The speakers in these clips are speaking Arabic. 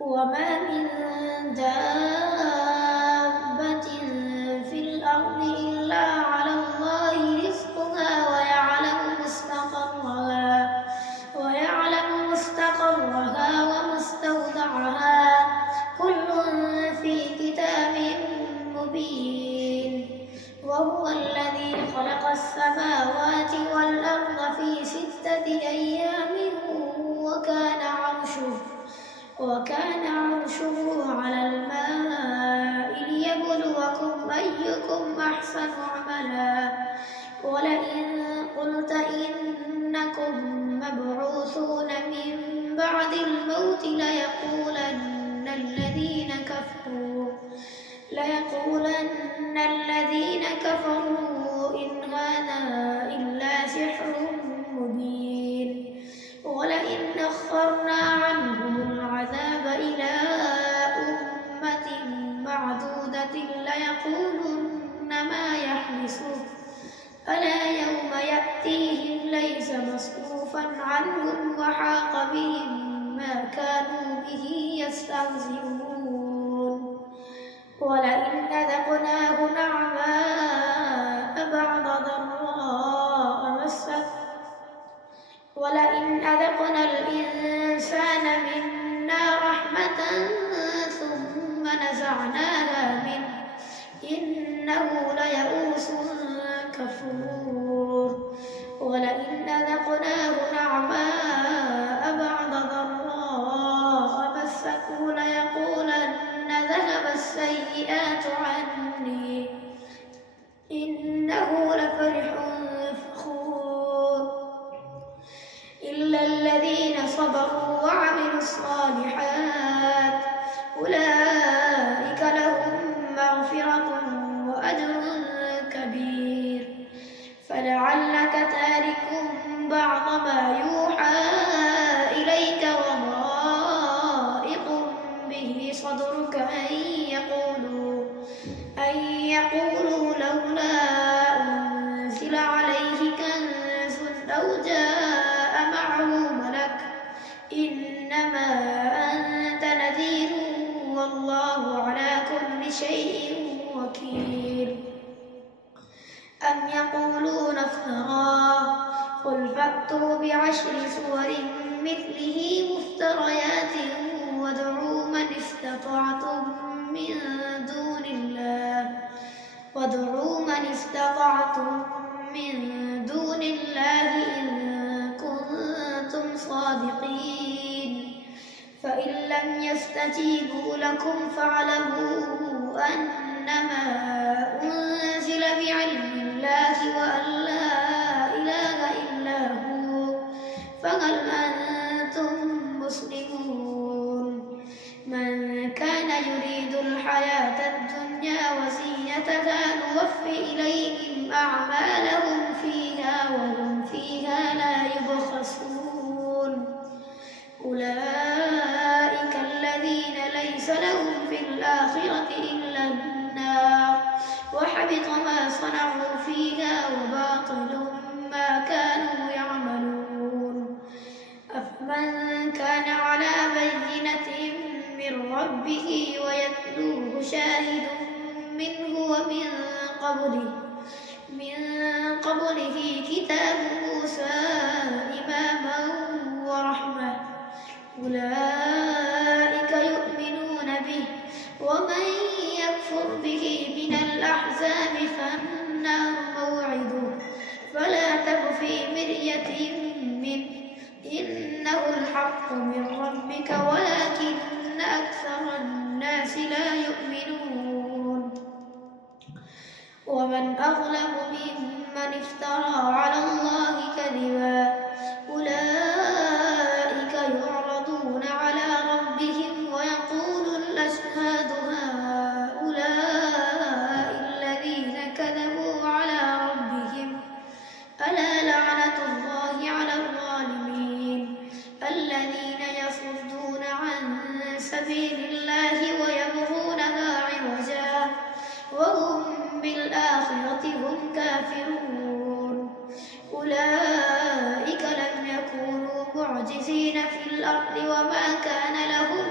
وما من دابة في الأرض إلا على الله رزقها ويعلم مستقرها ومستودعها كل في كتاب مبين. وهو الذي خلق السماوات والأرض في 6 أيام وكان عرشه على الماء ليبلوكم أيكم أحسن عملا. ولئن قلت إنكم مبعوثون من بعد الموت ليقولن الذين كفروا إن هذا إلا سحر مبين. ولئن أخرنا عنهم العذاب إلى أمة معدودة ليقولن ما يحبسه ألا يوم يأتيهم ليس مصروفا عنهم وحاق بهم ما كانوا به يستهزئون. ولئن أذقناه نعماء بعد ضراء مسته ولئن أذقنا الإنسان منا رحمة ثم نزعناها منه إنه ليئوس كفور. ولئن أذقناه نعماء بعد ضراء مسته ليقولن ذهب السيئات عني إنه لفرح فخور. إلا الذين صبروا وعملوا الصالحات أولئك لهم مغفرة وأجر كبير. فلعلك تارك بعض ما يوحى إليك وضائق به صدرك أن يقولوا لولا أنزل عليه كنز أو جاء معه ملك إنما أنت نذير والله على كل شيء وكيل. أم يقولون افتراه قل فأتوا بعشر سور مثله مفتريات وادعوا من استطعتم من دون الله إن كنتم صادقين. فإن لم يستجيبوا لكم فاعلموا أنما أنزل بعلم الله وأن لا إله إلا هو فهل أنتم مسلمون. من كان يريد الحياة الدنيا وزينتها نوفي إليهم أعمالهم فيها وهم فيها لا يبخسون. أولئك الذين ليس لهم في الآخرة إلا النار وحبط ما صنعوا فيها وباطل ما كانوا يعملون. أفمن كان على بينة من ربه ويتلوه شاهد منه ومن قبله كتاب موسى إماما ورحمة أولئك يؤمنون به. ومن يكفر به من الأحزاب فالنار موعده فلا تك في مرية منه إنه الحق من ربك ولكن أكثر الناس لا يؤمنون. ومن أظلم ممن افترى على الله كذبا أولئك يعرضون على ربهم ويقول الأشهاد هؤلاء الذين كذبوا على ربهم ألا لعنة الله على الظالمين الذين يصدون عن سبيل الله ويبغونها عوجا وهم بالآخرة هم كافرون. أولئك لم يكونوا معجزين في الأرض وما كان لهم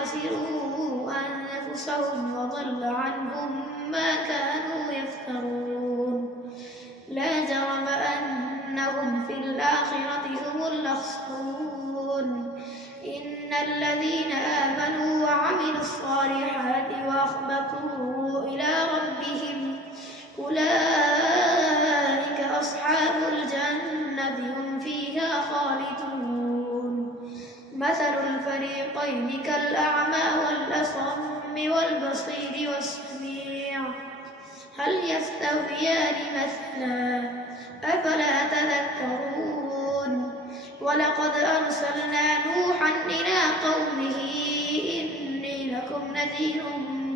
خسروا أنفسهم وضل عنهم ما كانوا يفترون لا جرم أنهم في الآخرة هم الأخسرون إن الذين آمنوا وعملوا الصالحات وأخبتوا إلى ربهم أولئك أصحاب الجنة هم فيها خالدون مثل الفريقين كالأعمى والأصم والبصير والسميع هل يستويان مثلا أفلا تذكرون ولقد أرسلنا نوحا إلى قومه إني لكم نذير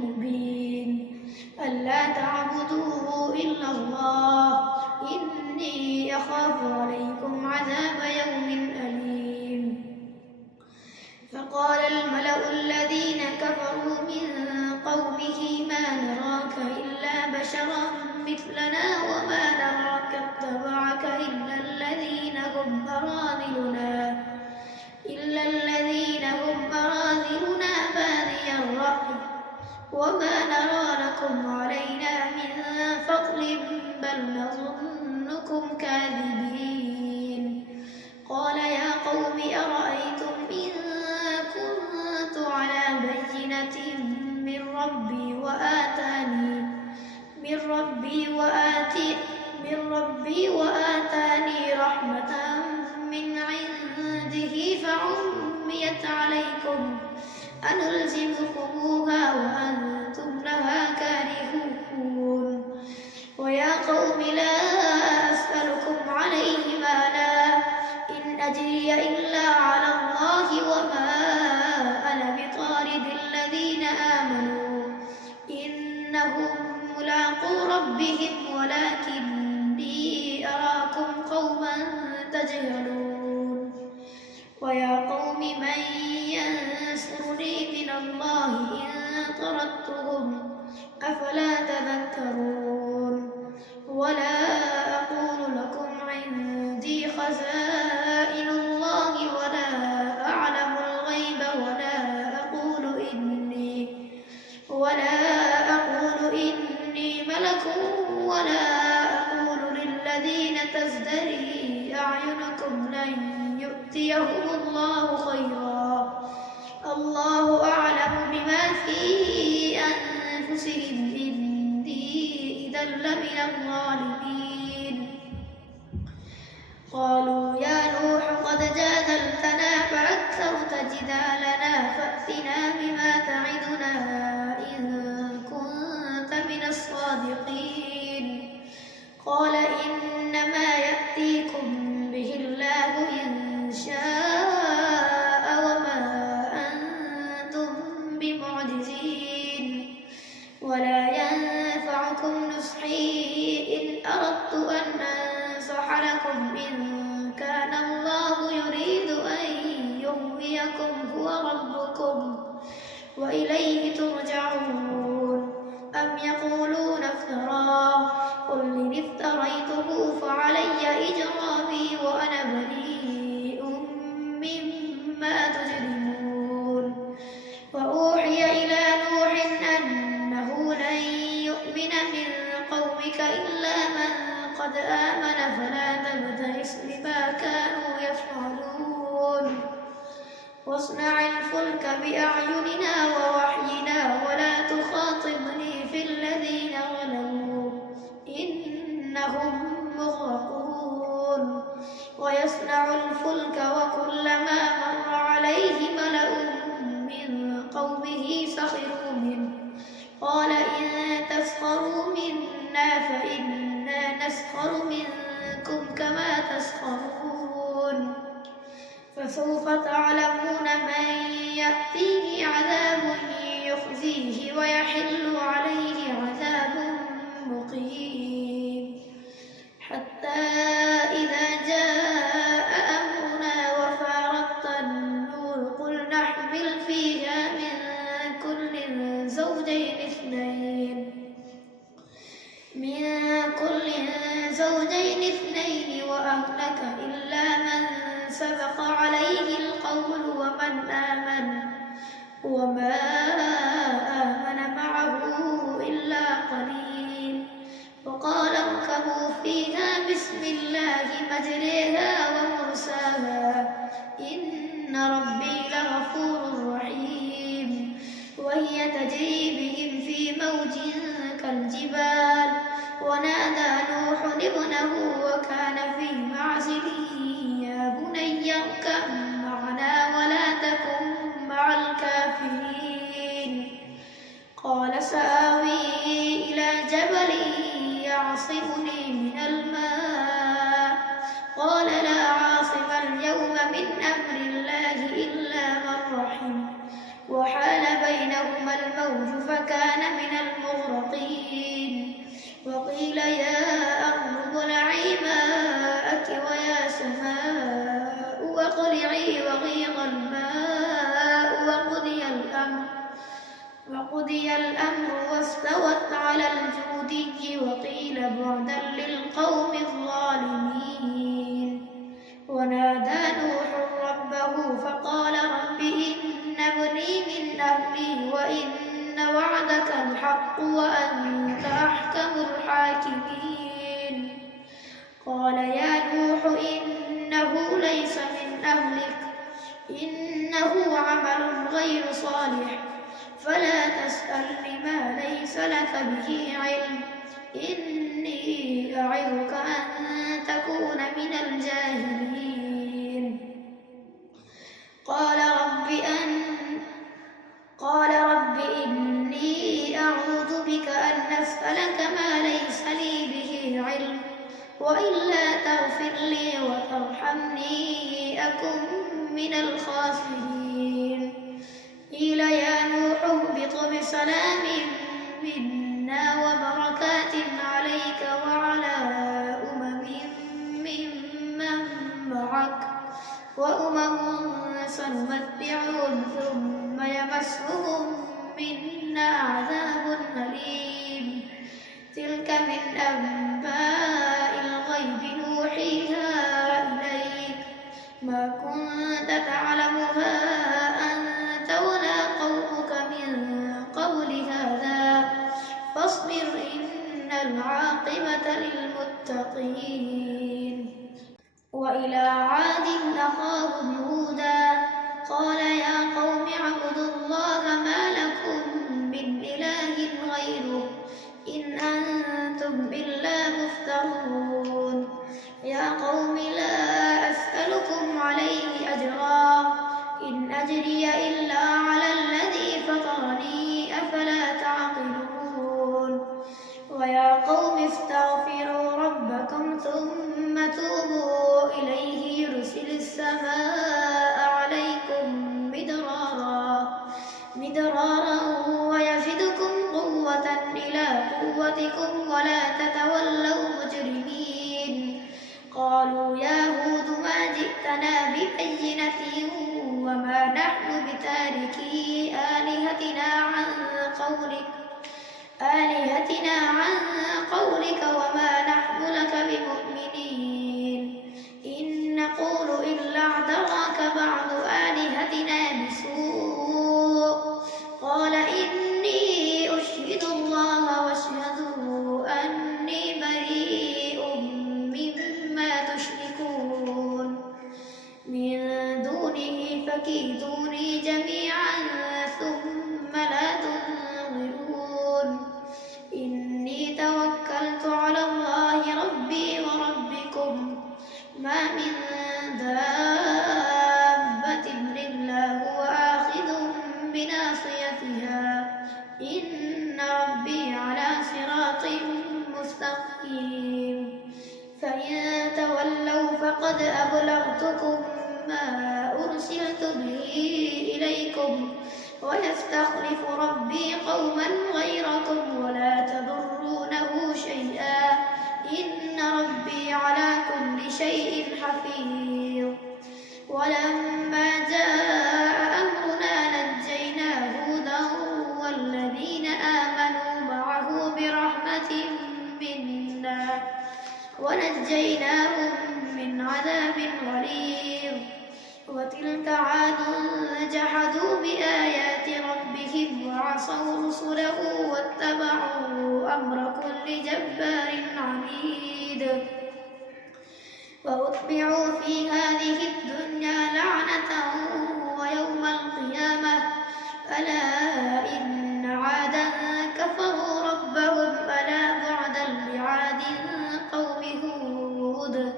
مبين ألا تعبدوا إلا الله إني أخاف عليكم عذاب يوم أليم فقال الملأ الذين كفروا من قومه ما نراك إلا بشرا مثلنا وما نراك اتبعك إلا الذين هم أراذلنا بادي الرأي وما نرى لكم علينا من فضل بل نظنكم كاذبين قال يا قوم أرأيتم إن كنت على بينة من ربي وآتاني رحمة من عنده فعميت عليكم أنلزمكموها وأنتم لها كارهون ويا قوم لا أسألكم عليه مالا إن أجري إلا على الله وما أنا بطارد الذين آمنوا إنهم ملاقو ربهم ولكني أراكم قوما تجهلون ويا قوم من ينصرني من الله إن طردتهم أفلا تذكرون ولا أقول لكم عندي خزائن الله ولا أعلم الغيب ولا أقول إني ملك ولا أقول للذين تزدري أعينكم لن يؤتيهم الله خيرا الله أعلم بما في أنفسهم إني إذا لمن الظالمين قالوا يا نوح قد جادلتنا فأكثرت جدالنا فأتنا بما تعدنا إن كنت من الصادقين قال إنما يأتيكم به الله إن شاء وما أنتم بمعجزين ولا ينفعكم نصحي إن أردت أن أنصح لكم إن كان الله يريد أن يغويكم هو ربكم وإليه ترجعون أم يقولون افتراه قل إن افتريته فعلي إجرامي وأنا بريء مما تجرمون وأوحي إلى نوح أنه لن يؤمن من قومك إلا من قد آمن فلا تبتئس بما كانوا يفعلون واصنع الفلك بأعيننا ووحينا ولا تخاطبني في الذين ظلموا إنهم مغرقون ويصنع الفلك وكلما مر عليه ملأ من قومه سخروا منه قال إن تسخروا منا فإنا نسخر منكم كما تسخرون فسوف تعلمون من يأتيه عذاب يخزيه ويحل عليه عذاب مقيم حتى إذا جاء أمرنا وفارت النور قل نحمل فيها من كل زوجين اثنين وأهلك إلا من سبق عليه القول وما آمن معه إلا قليل. وقال اركبوا فيها بسم الله مجريها ومرساها إن ربي لغفور رحيم. وهي تجري بهم في موج كالجبال ونادى نوح ابنه وكان في معزل يا بني اركب معنا ولا تكن مع الكافرين. قال سآوي إلى جبل يعصمني من الماء قال لا عاصم اليوم من أمر الله إلا من رحم وحال بينهما الموج فكان من المغرقين. وقيل يا أرض ابلعي ماءك ويا سماء أقلعي وغيض الماء وقضي الأمر واستوت على الجودي وقيل بعدا للقوم الظالمين. ونادى نوح ربه فقال رب إن ابني من أهلي وإن وعدك الحق وأنت أحكم الحاكمين. قال يا نوح إنه ليس من أهلك إنه عمل غير صالح فلا تسألني ما ليس لك به علم إني أعظك أن تكون من الجاهلين. قال رب إني أعوذ بك أن أسألك ما ليس لي به علم وإلا تغفر لي وترحمني أكن من الخاسرين. قيل يا نوح اهبط بسلام منا وبركات عليك وعلى ممن معك وأمم سنمتعهم ثم يمسهم منا عذاب أليم. تلك من أنباء الغيب نوحيها إليك ما كنت تعلمها أنت ولا قومك من قبل هذا فاصبر إن العاقبة للمتقين. وإلى عاد أخاهم هودا قال يا قوم اعبدوا الله ما لكم من إله غيره إن أنتم إلا مفترون. يا قوم لا أسألكم عليه أجرا إن أجري إلا على الذي فطرني أفلا تعقلون. ويا قوم استغفروا ربكم ثم توبوا إليه يرسل السماء عليكم مدرارا ويزدكم قوة إلى قوتكم ولا تتولوا مجرمين. قالوا يا هود ما جئتنا ببينة وما نحن بتاركي آلهتنا عن قولك وما نحن لك بمؤمنين إن نقول إلا اعتراك بعض آلهتنا بسوء. قال إني أشهد الله واشهدوا أني بريء مما تشركون من دونه فكيدوني جميعا ثم لا تنظرون. إني توكلت على الله ربي وربكم ما من دابة إلا هو آخذ بناصيتها إن ربي على صراط مستقيم. فإن تولوا فقد أبلغتكم ما أرسلت به إليكم ويستخلف ربي قوما غيركم ولا تضرونه شيئا إن ربي على كل شيء حفيظ. ولما جاء أمرنا نجينا هودا والذين آمنوا معه برحمة منا ونجيناهم من عذاب غليظ. وتلك عاد جحدوا بآيات عصوا رسله واتبعوا أمر كل جبار عنيد وأتبعوا في هذه الدنيا لعنة ويوم القيامة ألا إن عادا كفروا ربهم ألا بعدا لعاد قوم هود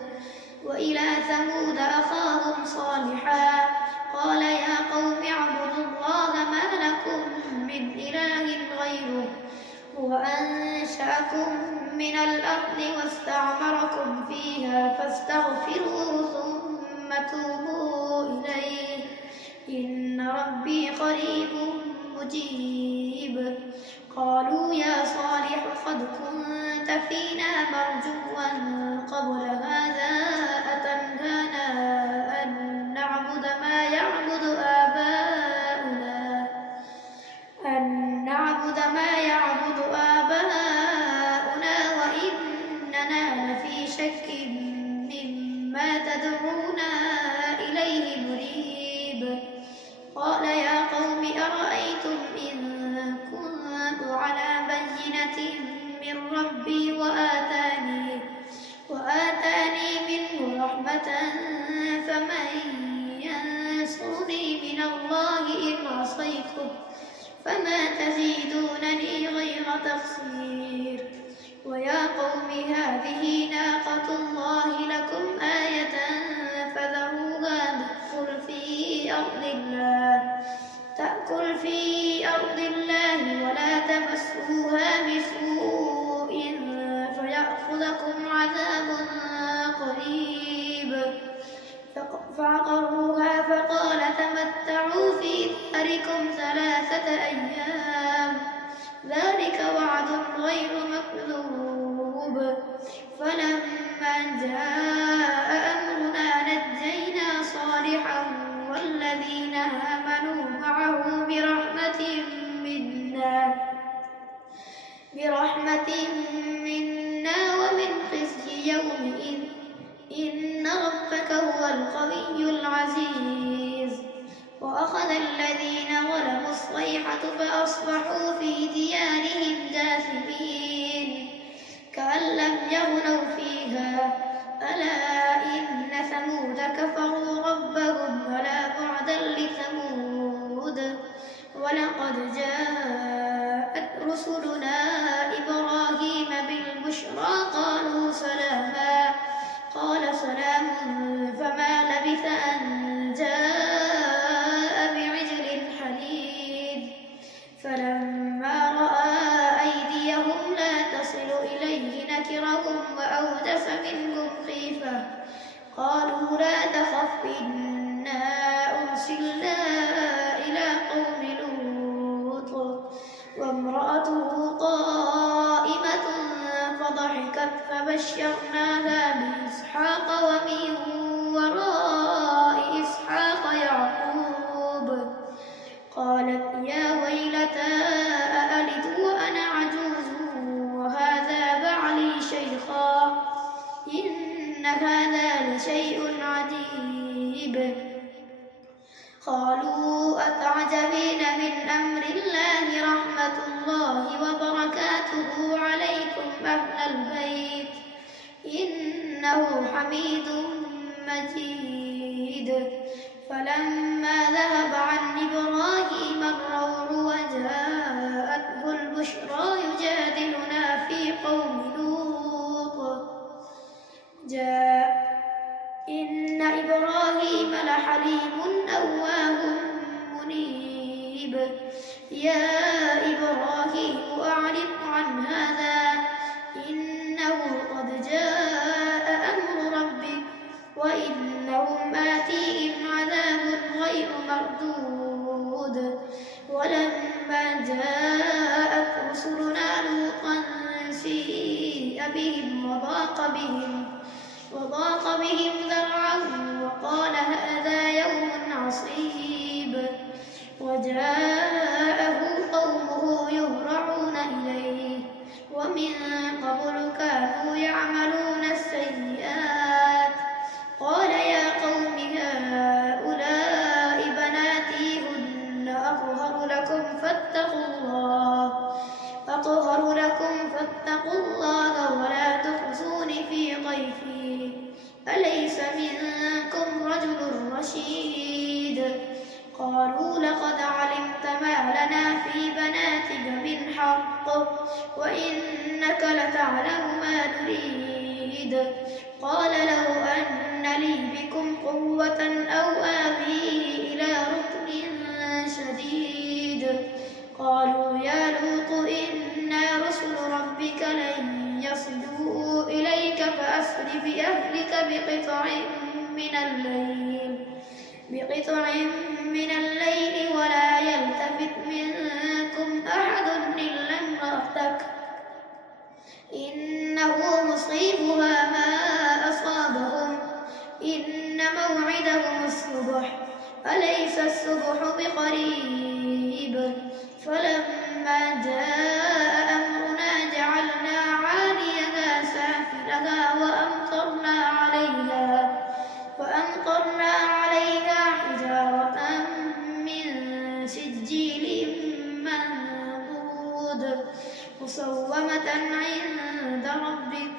وإلى ثمود أخاهم صالحا قال يا قوم اعبدوا الله ما لكم من إله غيره هو أنشأكم من الأرض واستعمركم فيها فاستغفروه ثم توبوا إليه إن ربي قريب مجيب قالوا يا صالح قد كنت فينا مرجوا قبل هذا أتنهانا أن نعبد ما يعبد آباؤنا وإننا لفي شك مما تدعونا إليه مريب قال يا قوم أرأيتم إن كنت على بينة من ربي وآتاني منه رحمة فمن ينصرني من الله إن عصيته فما تزيدونني غير تخسير ويا قوم هذه ناقة الله لكم آية فذروها تأكل في أرض الله ولا تمسوها بسوء فيأخذكم عذاب قريب فعقروها فقال تمتعوا في داركم 3 أيام ذلك وعد غير مكذوب فلما جاء أمرنا نجينا صالحا والذين آمنوا معه برحمة منا ومن خزي يومئذ إن ربك هو القوي العزيز وأخذ الذين ظلموا الصيحة فأصبحوا في ديارهم جاثمين كأن لم يغنوا فيها ألا إن ثمود كفروا ربهم ألا بعدا لثمود ولقد جاءت رسلنا إبراهيم بالبشرى قالوا سلاما قال سلام فما لبث أن جاء بعجل حنيذ فلما رأى أيديهم لا تصل إليه نكرهم وأوجس منهم خيفة قالوا لا تخف إنا أرسلنا إلى قوم لوط وامرأته قائمة فضحكت فبشرناها بإسحاق ومن وراء إسحاق يعقوب قالت يا ويلتى أألد وأنا عجوز وهذا بعلي شيخا إن هذا لشيء عجيب قالوا أتعجبين من أمر الله رحمة الله وبركاته عليكم أهل البيت إنه حميد مجيد فلما ذهب عن إبراهيم الروع وجاءته البشرى يجادلنا في قوم لوط إن إبراهيم لحليم أواه منيب يا إبراهيم أعرض عن هذا إنه قد جاء أمر ربك وإنهم آتيهم عذاب غير مردود ولما جاءت رسلنا لوطا سيء بهم وضاق بهم ذرعا وقال هذا يوم عصيب وجاءه قومه يهرعون إليه ومن قبل كانوا يعملون السيئات قال يا قوم هؤلاء بناتي هن أطهر لكم فاتقوا الله قالوا لقد علمت ما لنا في بناتك من حق وإنك لتعلم ما نريد. قال لو أن لي بكم قوة أو آوي إلى ركن شديد. قالوا يا لوط إنا رسل ربك لن يصلوا إليك فأسر بأهلك بقطع من الليل ولا يلتفت منكم أحد إلا امرأتك إنه مصيبها ما أصابهم إن موعدهم الصبح أليس الصبح بقريب. فلما جاء أمرنا جعلنا عاليها سافلها وأمطرنا عليها حجارة من سجيل منضود مسومة عند ربك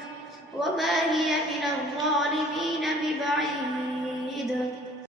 وما هي من الظالمين ببعيد.